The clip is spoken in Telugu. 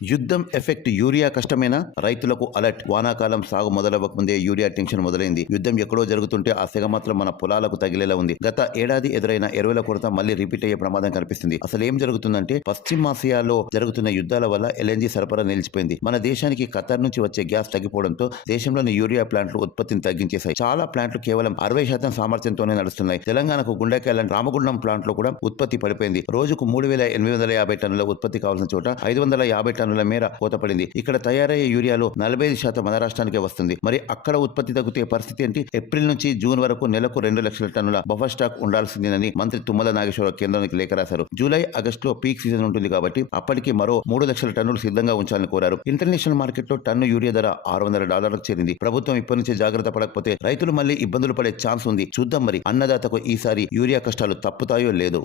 యుద్ధం ఎఫెక్ట్ యూరియా కష్టమేనా? రైతులకు అలర్ట్. వానాకాలం సాగు మొదలవ్వక ముందే యూరియా టెన్షన్ మొదలైంది. యుద్ధం ఎక్కడో జరుగుతుంటే ఆ సెగ మాత్రం మన పొలాలకు తగిలేలా ఉంది. గత ఏడాది ఎదురైన ఎరువుల కొరత మళ్లీ రిపీట్ అయ్యే ప్రమాదం కనిపిస్తుంది. అసలు ఏం జరుగుతుందంటే పశ్చిమాసియాలో జరుగుతున్న యుద్ధాల వల్ల ఎల్ఎన్జీ సరఫరా నిలిచిపోయింది. మన దేశానికి ఖతర్ నుంచి వచ్చే గ్యాస్ తగ్గిపోవడంతో దేశంలోని యూరియా ప్లాంట్లు ఉత్పత్తిని తగ్గించేశాయి. చాలా ప్లాంట్లు కేవలం 60% సామర్థ్యంతోనే నడుస్తున్నాయి. తెలంగాణకు గుండెకాయల రామగుండం ప్లాంట్ లో కూడా ఉత్పత్తి పడిపోయింది. రోజుకు 3850 టన్నుల ఉత్పత్తి కావాల్సిన చోట 550 టన్నుల మేర కోతపడింది. ఇక్కడ తయారయ్యే యూరియాలో 45% మన రాష్ట్రానికే వస్తుంది. మరి అక్కడ ఉత్పత్తి తగ్గితే పరిస్థితి ఏంటి? ఏప్రిల్ నుంచి జూన్ వరకు నెలకు 2 లక్షల టన్నుల బఫర్ స్టాక్ ఉండాల్సిందేనని మంత్రి తుమ్మల నాగేశ్వరరావు కేంద్రానికి లేఖ రాశారు. జూలై, ఆగస్టులో పీక్ సీజన్ ఉంటుంది కాబట్టి అప్పటికి మరో 3 లక్షల టన్నులు సిద్ధంగా ఉంచాలని కోరారు. ఇంటర్నేషనల్ మార్కెట్లో టన్ను యూరియా ధర $600 చేరింది. ప్రభుత్వం ఇప్పటి నుంచే జాగ్రత్త పడకపోతే రైతులు మళ్లీ ఇబ్బందులు పడే ఛాన్స్ ఉంది. చూద్దాం మరి అన్నదాతకు ఈసారి యూరియా కష్టాలు తప్పుతాయో లేదో.